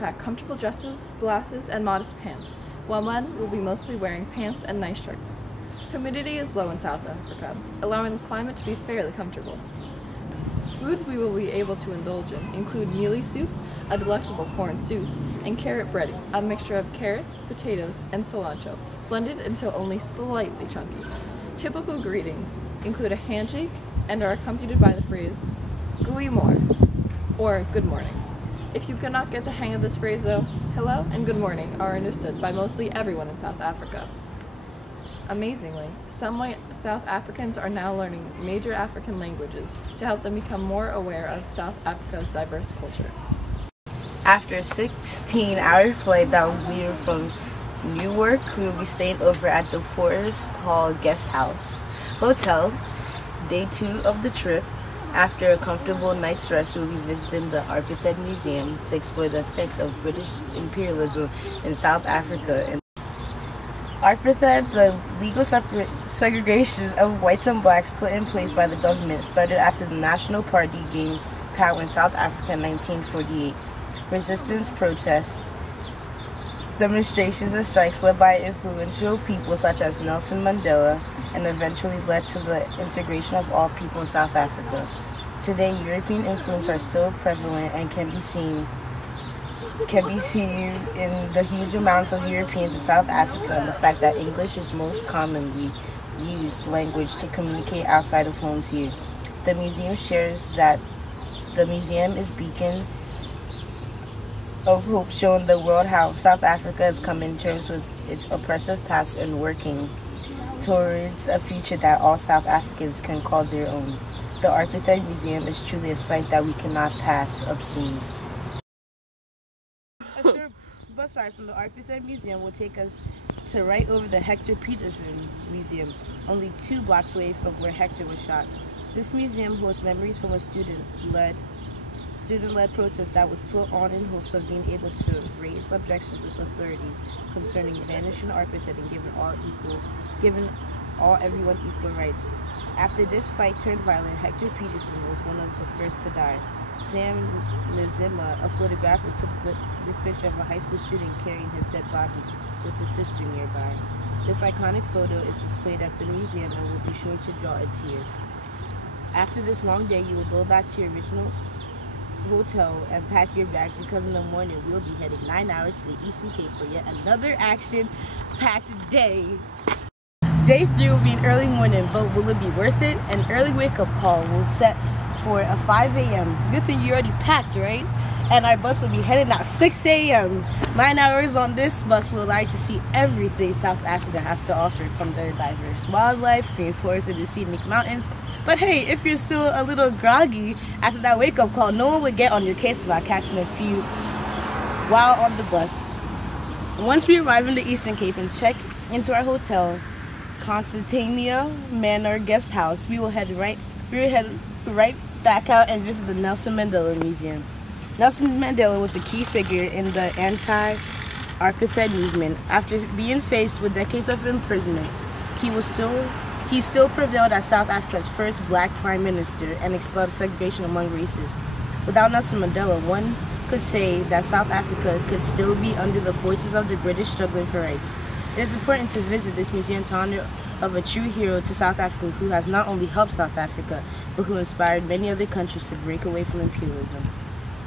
pack comfortable dresses, glasses, and modest pants, while men will be mostly wearing pants and nice shirts. Humidity is low in South Africa, allowing the climate to be fairly comfortable. Foods we will be able to indulge in include mealy soup, a delectable corn soup, and carrot bread, a mixture of carrots, potatoes, and cilantro, blended until only slightly chunky. Typical greetings include a handshake and are accompanied by the phrase, "Goeiemorgen," or "good morning." If you cannot get the hang of this phrase though, hello and good morning are understood by mostly everyone in South Africa. Amazingly, some white South Africans are now learning major African languages to help them become more aware of South Africa's diverse culture. After a 16-hour flight that will leave from Newark, we will be staying over at the Forest Hall Guest House Hotel. Day 2 of the trip. After a comfortable night's rest, we will be visiting the Apartheid Museum to explore the effects of British imperialism in South Africa. Apartheid, the legal segregation of whites and blacks put in place by the government, started after the National Party gained power in South Africa in 1948. Resistance protests, demonstrations, and strikes led by influential people such as Nelson Mandela, and eventually led to the integration of all people in South Africa. Today, European influence are still prevalent and can be seen in the huge amounts of Europeans in South Africa and the fact that English is most commonly used language to communicate outside of homes here. The museum shares that the museum is beacon of hope, showing the world how South Africa has come in terms with its oppressive past and working towards a future that all South Africans can call their own. The Apartheid Museum is truly a sight that we cannot pass unseen. A short bus ride from the Apartheid Museum will take us to right over the Hector Peterson Museum, only 2 blocks away from where Hector was shot. This museum holds memories from a student-led protest that was put on in hopes of being able to raise objections with authorities concerning banishing apartheid and giving everyone equal rights. After this fight turned violent, Hector Peterson was one of the first to die. Sam Nzima, a photographer, took this picture of a high school student carrying his dead body with his sister nearby. This iconic photo is displayed at the museum and will be sure to draw a tear. After this long day, you will go back to your original hotel and pack your bags, because in the morning we'll be heading 9 hours to the Eastern Cape for yet another action-packed day. Day 3 will be an early morning, but will it be worth it? An early wake-up call will set for a 5 a.m. Good thing you already packed, right? And our bus will be heading at 6 a.m. 9 hours on this bus will allow you to see everything South Africa has to offer, from their diverse wildlife, green forests, and the scenic mountains. But hey, if you're still a little groggy after that wake-up call, no one would get on your case about catching a few while on the bus. Once we arrive in the Eastern Cape and check into our hotel, Constantia Manor Guest House, we will head right back out and visit the Nelson Mandela Museum. Nelson Mandela was a key figure in the anti-apartheid movement. After being faced with decades of imprisonment, he still prevailed as South Africa's first black prime minister and expelled segregation among races. Without Nelson Mandela, one could say that South Africa could still be under the forces of the British struggling for rights. It is important to visit this museum to honor of a true hero to South Africa who has not only helped South Africa, but who inspired many other countries to break away from imperialism.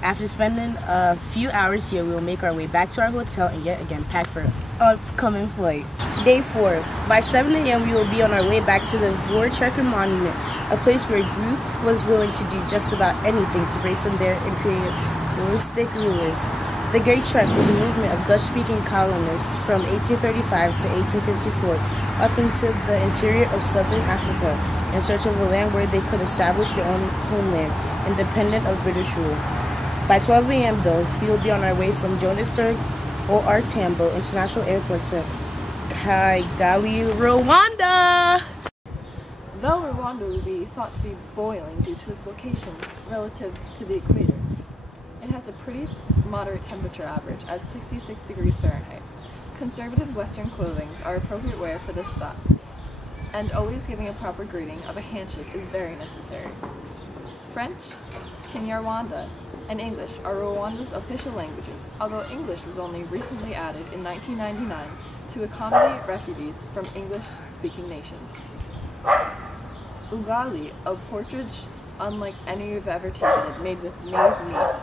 After spending a few hours here, we will make our way back to our hotel and yet again pack for an upcoming flight. Day 4. By 7 a.m. we will be on our way back to the Voortrekker Monument, a place where a group was willing to do just about anything to break from their imperialistic rulers. The Great Trek was a movement of Dutch-speaking colonists from 1835 to 1854 up into the interior of southern Africa in search of a land where they could establish their own homeland, independent of British rule. By 12 a.m. though, we will be on our way from Johannesburg O.R. Tambo International Airport to Kigali, Rwanda. Though Rwanda would be thought to be boiling due to its location relative to the equator, it has a pretty moderate temperature average at 66 degrees Fahrenheit. Conservative Western clothings are appropriate wear for this stop, and always giving a proper greeting of a handshake is very necessary. French, Kinyarwanda, and English are Rwanda's official languages, although English was only recently added in 1999 to accommodate refugees from English-speaking nations. Ugali, a porridge unlike any you've ever tasted, made with maize meal,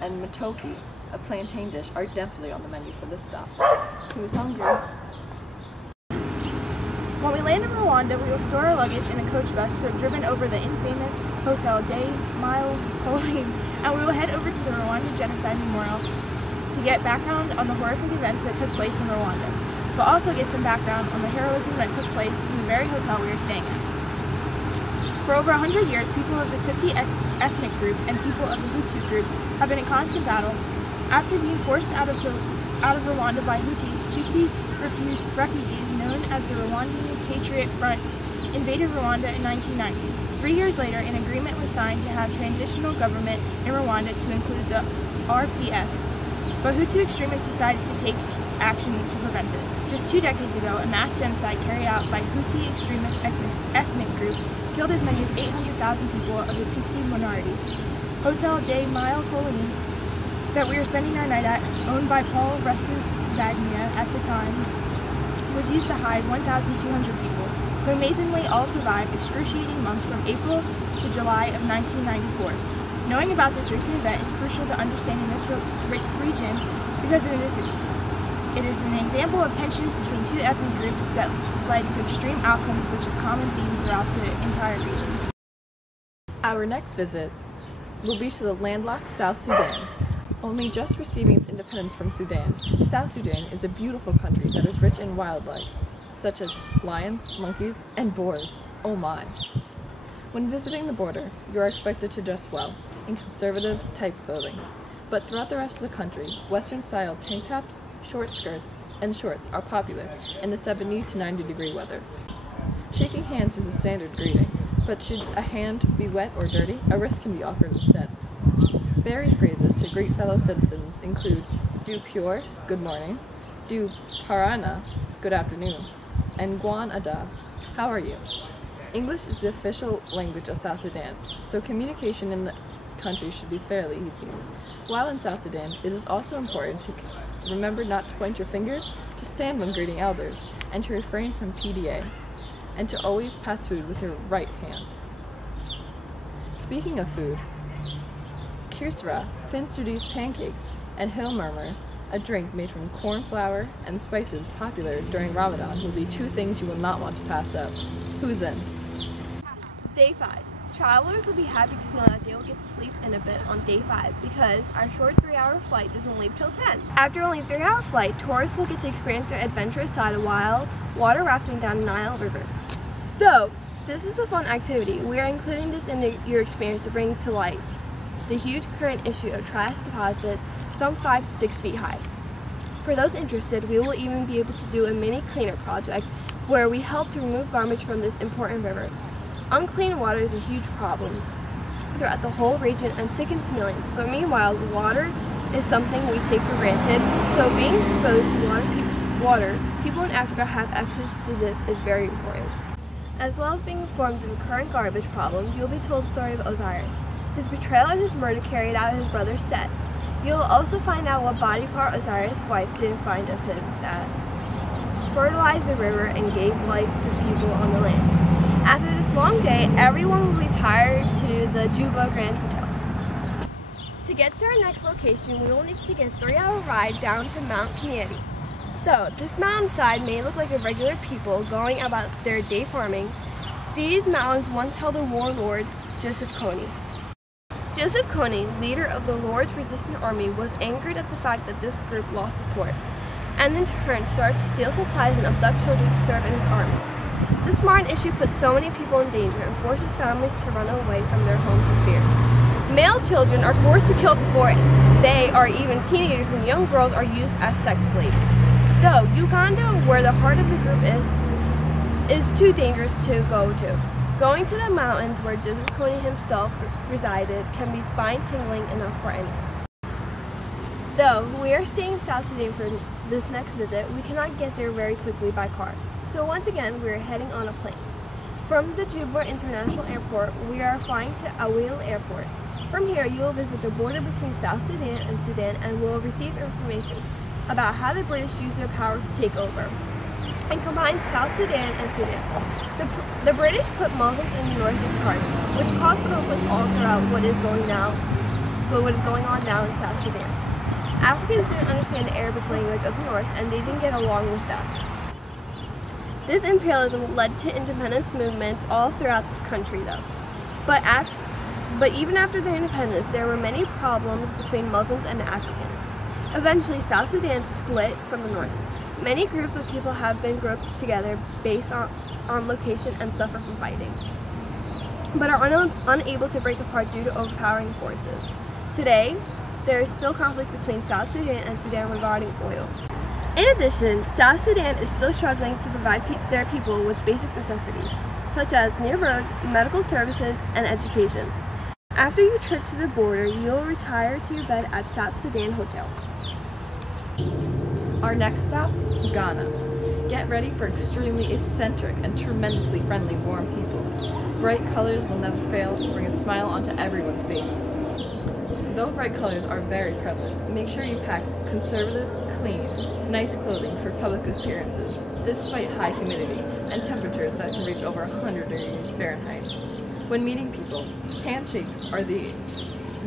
and matoki, a plantain dish, are definitely on the menu for this stop. Who's hungry? When we land in Rwanda, we will store our luggage in a coach bus to have driven over the infamous Hotel des Mille Collines, and we will head over to the Rwanda Genocide Memorial to get background on the horrific events that took place in Rwanda, but also get some background on the heroism that took place in the very hotel we are staying at. For over 100 years, people of the Tutsi ethnic group and people of the Hutu group have been in constant battle. After being forced out of Rwanda by Hutus, Tutsis refugees known as the Rwandese Patriot Front invaded Rwanda in 1990. 3 years later, an agreement was signed to have transitional government in Rwanda to include the RPF. But Hutu extremists decided to take action to prevent this. Just 2 decades ago, a mass genocide carried out by Hutu extremist ethnic group killed as many as 800,000 people of the Tutsi minority. Hotel des Mille Collines, that we were spending our night at, owned by Paul Rusesabagina at the time, was used to hide 1,200 people, who amazingly all survived excruciating months from April to July of 1994. Knowing about this recent event is crucial to understanding this region because it is an example of tensions between 2 ethnic groups that led to extreme outcomes, which is common theme throughout the entire region. Our next visit will be to the landlocked South Sudan. Only just receiving its independence from Sudan, South Sudan is a beautiful country that is rich in wildlife, such as lions, monkeys, and boars. Oh my! When visiting the border, you are expected to dress well, in conservative type clothing. But throughout the rest of the country, Western-style tank tops, short skirts, and shorts are popular in the 70 to 90 degree weather. Shaking hands is a standard greeting, but should a hand be wet or dirty, a wrist can be offered instead. Very phrases to greet fellow citizens include "Du pure," good morning, "Du parana," good afternoon, and "Guan ada," how are you? English is the official language of South Sudan, so communication in the country should be fairly easy. While in South Sudan, it is also important to remember not to point your finger, to stand when greeting elders, and to refrain from PDA, and to always pass food with your right hand. Speaking of food, kirsra, thin Sudanese pancakes, and hill murmur, a drink made from corn flour and spices popular during Ramadan, will be 2 things you will not want to pass up. Who's in? Day 5. Travelers will be happy to know that they will get to sleep in a bit on day 5 because our short 3-hour flight doesn't leave till 10. After only a 3-hour flight, tourists will get to experience their adventurous side while water rafting down the Nile River. Though this is a fun activity, we are including this in your experience to bring to light the huge current issue of trash deposits some 5 to 6 feet high. For those interested, we will even be able to do a mini cleanup project where we help to remove garbage from this important river. Unclean water is a huge problem throughout the whole region and sickens millions, but meanwhile, water is something we take for granted, so being exposed to water, people in Africa have access to this is very important. As well as being informed of the current garbage problem, you'll be told the story of Osiris, his betrayal and his murder carried out his brother Set. You'll also find out what body part Osiris' wife didn't find of his that fertilized the river and gave life to people on the land. After this long day, everyone will be tired to the Juba Grand Hotel. To get to our next location, we will need to take a 3-hour ride down to Mount Kennedy. Though this mountainside may look like a regular people going about their day farming, these mountains once held a warlord, Joseph Kony. Joseph Kony, leader of the Lord's Resistance Army, was angered at the fact that this group lost support, and in turn started to steal supplies and abduct children to serve in his army. This modern issue puts so many people in danger and forces families to run away from their homes in fear. Male children are forced to kill before they are even teenagers, and young girls are used as sex slaves. Though Uganda, where the heart of the group is too dangerous to go to. Going to the mountains where Joseph Kony himself resided can be spine-tingling enough for anyone. Though we are staying in South Sudan for this next visit, we cannot get there very quickly by car. So once again, we are heading on a plane. From the Juba International Airport, we are flying to Awil Airport. From here, you will visit the border between South Sudan and will receive information about how the British used their power to take over and combine South Sudan and Sudan. The British put Muslims in the north in charge, which caused conflict all throughout what is going on now in South Sudan. Africans didn't understand the Arabic language of the north, and they didn't get along with them. This imperialism led to independence movements all throughout this country, though. But even after their independence, there were many problems between Muslims and Africans. Eventually, South Sudan split from the north. Many groups of people have been grouped together based on location and suffer from fighting, but are unable to break apart due to overpowering forces. Today, there is still conflict between South Sudan and Sudan regarding oil. In addition, South Sudan is still struggling to provide their people with basic necessities, such as new roads, medical services, and education. After your trip to the border, you will retire to your bed at South Sudan Hotel. Our next stop, Ghana. Get ready for extremely eccentric and tremendously friendly, warm people. Bright colors will never fail to bring a smile onto everyone's face. Though bright colors are very prevalent, make sure you pack conservative, clean, nice clothing for public appearances, despite high humidity and temperatures that can reach over 100 degrees Fahrenheit. When meeting people, handshakes are the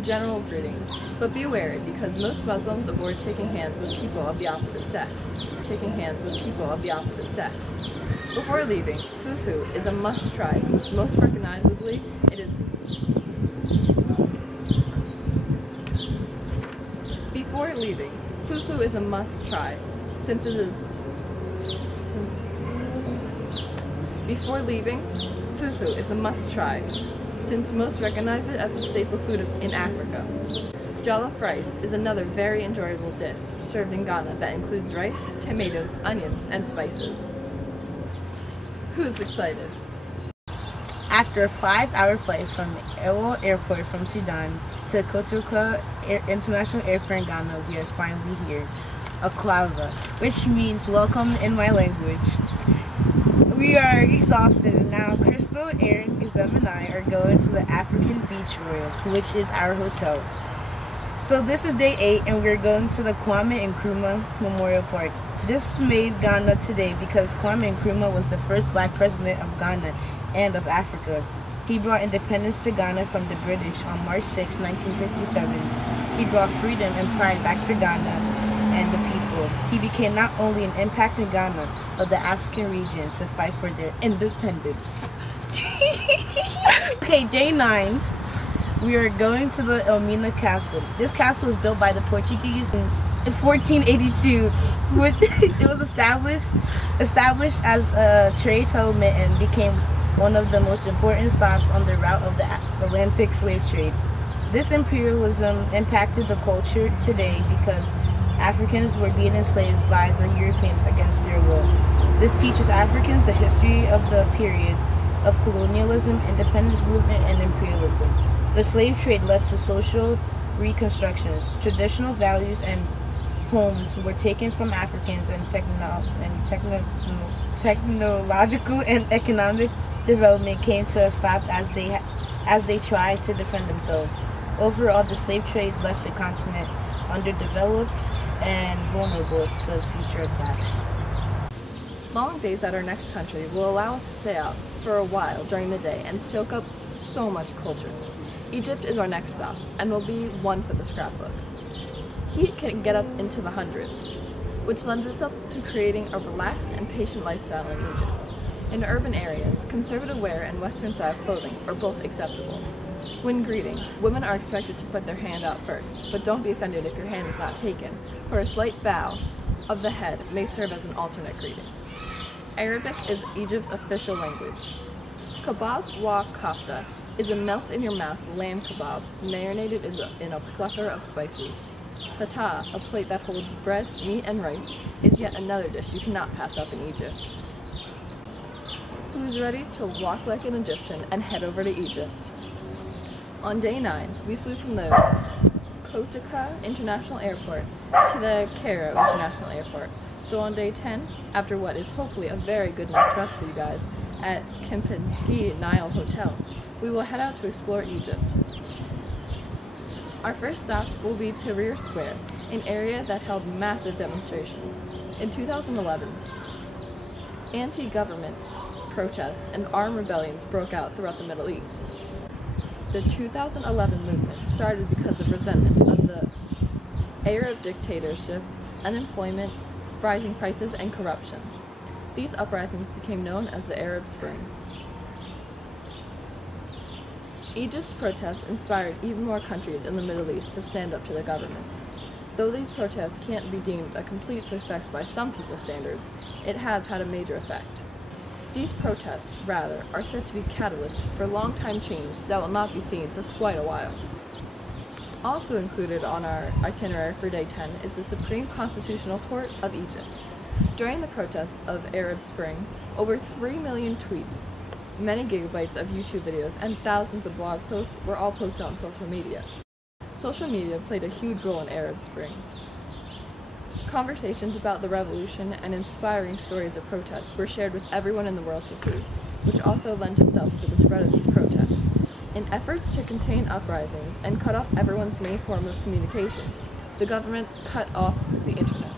general greeting, but be wary because most Muslims avoid shaking hands with people of the opposite sex. Before leaving, fufu is a must-try since most recognizably it is. Before leaving, fufu is a must-try since it is. Before leaving, fufu is a must-try since most recognize it as a staple food in Africa. Jollof rice is another very enjoyable dish served in Ghana that includes rice, tomatoes, onions, and spices. Who's excited? After a 5-hour flight from Ewol Airport from Sudan to Kotoka International Airport in Ghana, we are finally here. Akwaba, which means welcome in my language. We are exhausted and now Crystal, Aaron, Gizem, and I are going to the African Beach Royal, which is our hotel. So this is day 8 and we're going to the Kwame Nkrumah Memorial Park. This made Ghana today because Kwame Nkrumah was the first black president of Ghana and of Africa. He brought independence to Ghana from the British on March 6, 1957. He brought freedom and pride back to Ghana and the people. He became not only an impact in Ghana, but the African region to fight for their independence. Okay, day 9. We are going to the Elmina Castle. This castle was built by the Portuguese in 1482. It was established as a trade settlement and became one of the most important stops on the route of the Atlantic slave trade. This imperialism impacted the culture today because Africans were being enslaved by the Europeans against their will. This teaches Africans the history of the period of colonialism, independence movement, and imperialism. The slave trade led to social reconstructions. Traditional values and homes were taken from Africans, and technological and economic development came to a stop as they tried to defend themselves. Overall, the slave trade left the continent underdeveloped and vulnerable to future attacks. Long days at our next country will allow us to stay out for a while during the day and soak up so much culture. Egypt is our next stop and will be one for the scrapbook. Heat can get up into the hundreds, which lends itself to creating a relaxed and patient lifestyle in Egypt. In urban areas, conservative wear and Western style clothing are both acceptable. When greeting, women are expected to put their hand out first, but don't be offended if your hand is not taken, for a slight bow of the head may serve as an alternate greeting. Arabic is Egypt's official language. Kebab wa kafta is a melt-in-your-mouth lamb kebab marinated in a plethora of spices. Fatah, a plate that holds bread, meat, and rice, is yet another dish you cannot pass up in Egypt. Who's ready to walk like an Egyptian and head over to Egypt? On day 9, we flew from the Kotoka International Airport to the Cairo International Airport. So on day 10, after what is hopefully a very good night's rest for you guys at Kempinski Nile Hotel, we will head out to explore Egypt. Our first stop will be Tahrir Square, an area that held massive demonstrations. In 2011, anti-government protests and armed rebellions broke out throughout the Middle East. The 2011 movement started because of resentment of the Arab dictatorship, unemployment, rising prices, and corruption. These uprisings became known as the Arab Spring. Egypt's protests inspired even more countries in the Middle East to stand up to the government. Though these protests can't be deemed a complete success by some people's standards, it has had a major effect. These protests, rather, are said to be catalysts for long-time change that will not be seen for quite a while. Also included on our itinerary for Day 10 is the Supreme Constitutional Court of Egypt. During the protests of Arab Spring, over 3 million tweets, many gigabytes of YouTube videos, and thousands of blog posts were all posted on social media. Social media played a huge role in Arab Spring. Conversations about the revolution and inspiring stories of protests were shared with everyone in the world to see, which also lent itself to the spread of these protests. In efforts to contain uprisings and cut off everyone's main form of communication, the government cut off the internet.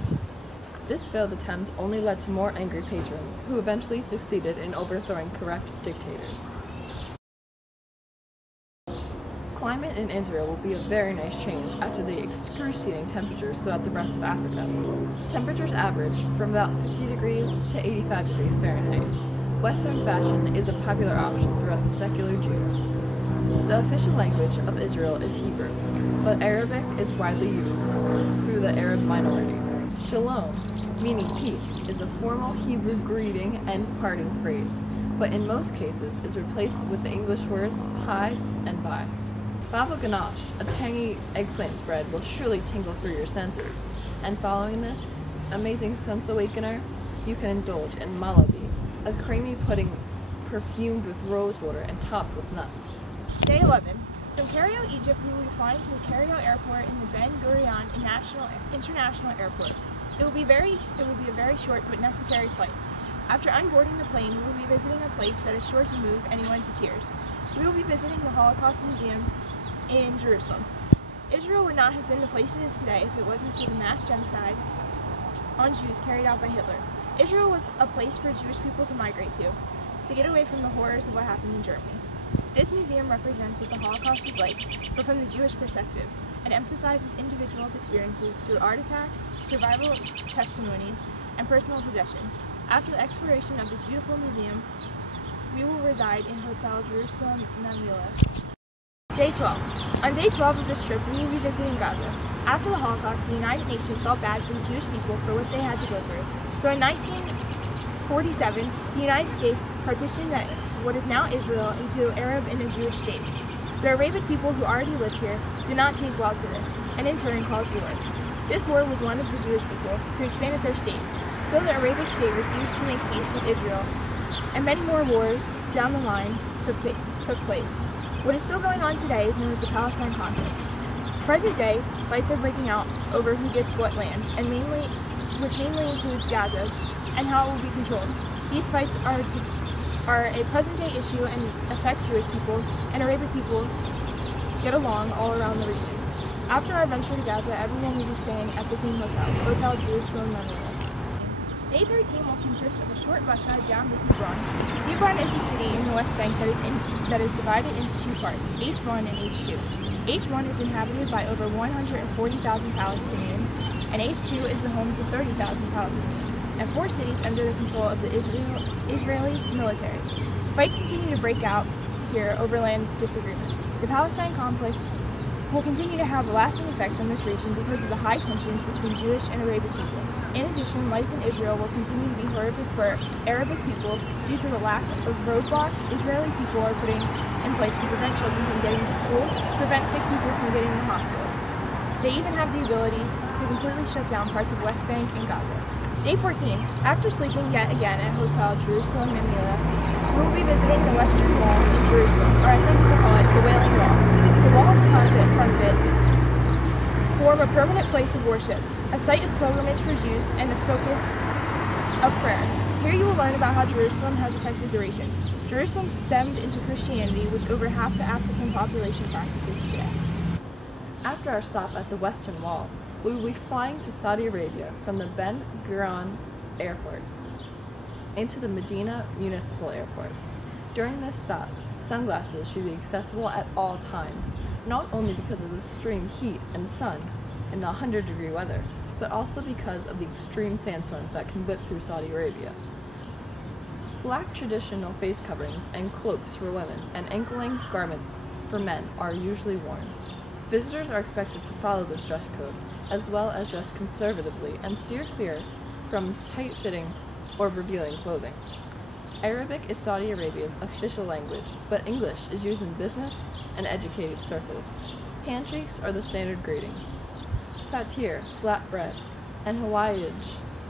This failed attempt only led to more angry patrons, who eventually succeeded in overthrowing corrupt dictators. Climate in Israel will be a very nice change after the excruciating temperatures throughout the rest of Africa. Temperatures average from about 50 degrees to 85 degrees Fahrenheit. Western fashion is a popular option throughout the secular Jews. The official language of Israel is Hebrew, but Arabic is widely used through the Arab minority. Shalom, meaning peace, is a formal Hebrew greeting and parting phrase, but in most cases is replaced with the English words hi and bye. Baba Ganache, a tangy eggplant spread, will surely tingle through your senses, and following this amazing sense awakener, you can indulge in malabi, a creamy pudding perfumed with rose water and topped with nuts. Day 11. From Cairo, Egypt, we will be flying to the Cairo Airport in the Ben Gurion International Airport. It will be a very short but necessary flight. After unboarding the plane, we will be visiting a place that is sure to move anyone to tears. We will be visiting the Holocaust Museum in Jerusalem. Israel would not have been the place it is today if it wasn't for the mass genocide on Jews carried out by Hitler. Israel was a place for Jewish people to migrate to get away from the horrors of what happened in Germany. This museum represents what the Holocaust is like, but from the Jewish perspective, and emphasizes individuals' experiences through artifacts, survival testimonies, and personal possessions. After the exploration of this beautiful museum, we will reside in Hotel Jerusalem Mamula. Day 12. On day 12 of this trip, we will be visiting Gaza. After the Holocaust, the United Nations felt bad for the Jewish people for what they had to go through. So in 1947, the United States partitioned what is now Israel into Arab and a Jewish state. The Arabic people who already lived here did not take well to this, and in turn caused war. This war was one of the Jewish people who expanded their state. Still, the Arabic state refused to make peace with Israel, and many more wars down the line took place. What is still going on today is known as the Palestine conflict. Present day, fights are breaking out over who gets what land, and which mainly includes Gaza, and how it will be controlled. These fights are a present-day issue and affect Jewish people, and Arabic people get along all around the region. After our venture to Gaza, everyone will be staying at the same hotel, Hotel Jerusalem Memorial. Day 13 will consist of a short bus ride down to Hebron. Hebron is a city in the West Bank that is divided into two parts, H1 and H2. H1 is inhabited by over 140,000 Palestinians, and H2 is the home to 30,000 Palestinians, and 4 cities under the control of the Israeli military. Fights continue to break out here over land disagreement. The Palestine conflict will continue to have a lasting effect on this region because of the high tensions between Jewish and Arabic people. In addition, life in Israel will continue to be horrific for Arabic people due to the lack of roadblocks Israeli people are putting in place to prevent children from getting to school, prevent sick people from getting to hospitals. They even have the ability to completely shut down parts of West Bank and Gaza. Day 14. After sleeping yet again at Hotel Jerusalem Mamula, we will be visiting the Western Wall in Jerusalem, or as some people call it, the Wailing Wall. The wall and the plaza in front of it form a permanent place of worship, a site of pilgrimage for Jews, and a focus of prayer. Here you will learn about how Jerusalem has affected the region. Jerusalem stemmed into Christianity, which over half the African population practices today. After our stop at the Western Wall, we will be flying to Saudi Arabia from the Ben Gurion Airport into the Medina Municipal Airport. During this stop, sunglasses should be accessible at all times, not only because of the extreme heat and sun in the 100-degree weather, but also because of the extreme sandstorms that can whip through Saudi Arabia. Black traditional face coverings and cloaks for women and ankle-length garments for men are usually worn. Visitors are expected to follow this dress code, as well as dress conservatively and steer clear from tight-fitting or revealing clothing. Arabic is Saudi Arabia's official language, but English is used in business and educated circles. Handshakes are the standard greeting. Fatir, flatbread, and Hawaiian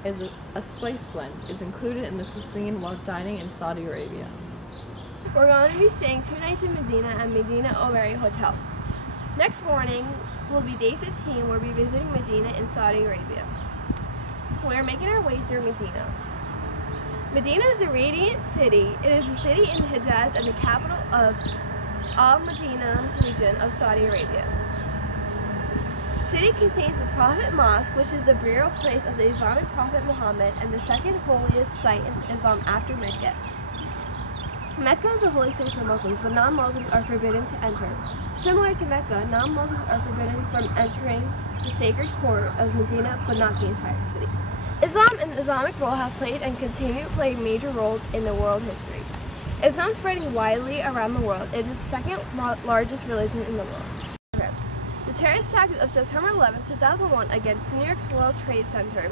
is a spice blend is included in the cuisine while dining in Saudi Arabia. We're going to be staying 2 nights in Medina at Medina Omeri Hotel. Next morning will be day 15. We'll be visiting Medina in Saudi Arabia. We are making our way through Medina. Medina is a radiant city. It is a city in Hijaz and the capital of Al Medina region of Saudi Arabia. The city contains the Prophet Mosque, which is the burial place of the Islamic prophet Muhammad and the second holiest site in Islam after Mecca. Mecca is a holy site for Muslims, but non-Muslims are forbidden to enter. Similar to Mecca, non-Muslims are forbidden from entering the sacred core of Medina, but not the entire city. Islam and Islamic role have played and continue to play a major role in the world history. Islam spreading widely around the world. It is the second largest religion in the world. The terrorist attacks of September 11, 2001 against New York's World Trade Center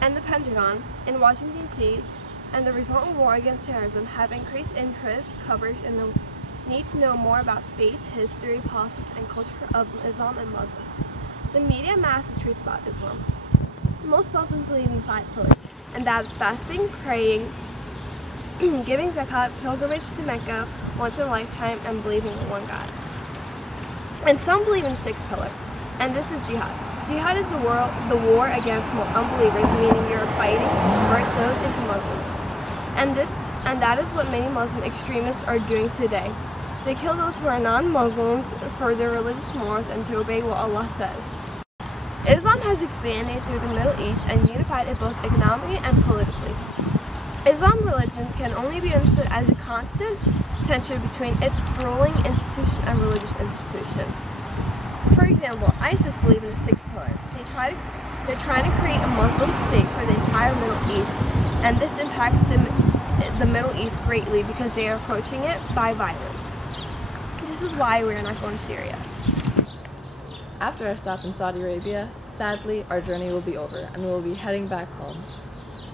and the Pentagon in Washington, D.C., and the resultant war against terrorism have increased interest, coverage, and the need to know more about faith, history, politics, and culture of Islam and Muslims. The media masks the truth about Islam. Most Muslims believe in 5 pillars, and that is fasting, praying, giving zakat, pilgrimage to Mecca once in a lifetime, and believing in one God. And some believe in 6th pillar, and this is jihad. Jihad is the war against unbelievers, meaning you're fighting to convert those into Muslims. And that is what many Muslim extremists are doing today. They kill those who are non-Muslims for their religious morals and to obey what Allah says. Islam has expanded through the Middle East and unified it both economically and politically. Islam religion can only be understood as a constant tension between its ruling institution and religious institution. For example, ISIS believe in the 6th pillar. They're trying to create a Muslim state for the entire Middle East, and this impacts the Middle East greatly because they are approaching it by violence. This is why we are not going to Syria. After our stop in Saudi Arabia, sadly, our journey will be over and we will be heading back home.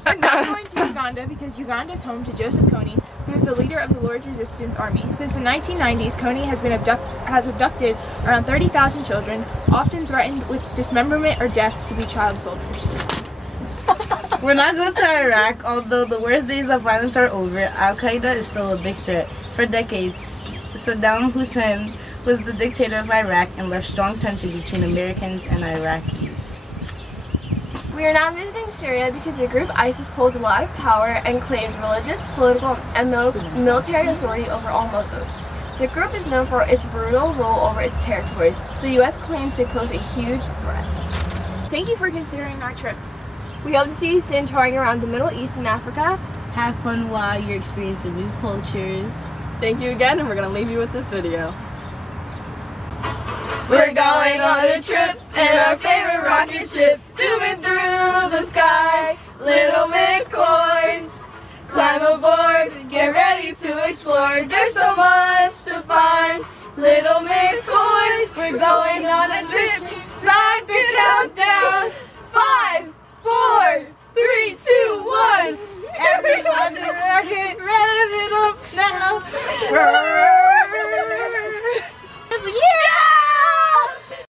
We're now going to Uganda because Uganda is home to Joseph Kony, who is the leader of the Lord's Resistance Army. Since the 1990s, Kony has abducted around 30,000 children, often threatened with dismemberment or death to be child soldiers. We're not going to Iraq. Although the worst days of violence are over, Al-Qaeda is still a big threat. For decades, Saddam Hussein was the dictator of Iraq and left strong tension between Americans and Iraqis. We are now visiting Syria because the group ISIS holds a lot of power and claims religious, political, and military authority over all Muslims. The group is known for its brutal rule over its territories. The U.S. claims they pose a huge threat. Thank you for considering our trip. We hope to see you soon touring around the Middle East and Africa. Have fun while you're experiencing new cultures. Thank you again, and we're going to leave you with this video. We're going on a trip in our favorite rocket ship, zooming through the sky. Little McCoys, climb aboard, get ready to explore. There's so much to find. Little McCoys.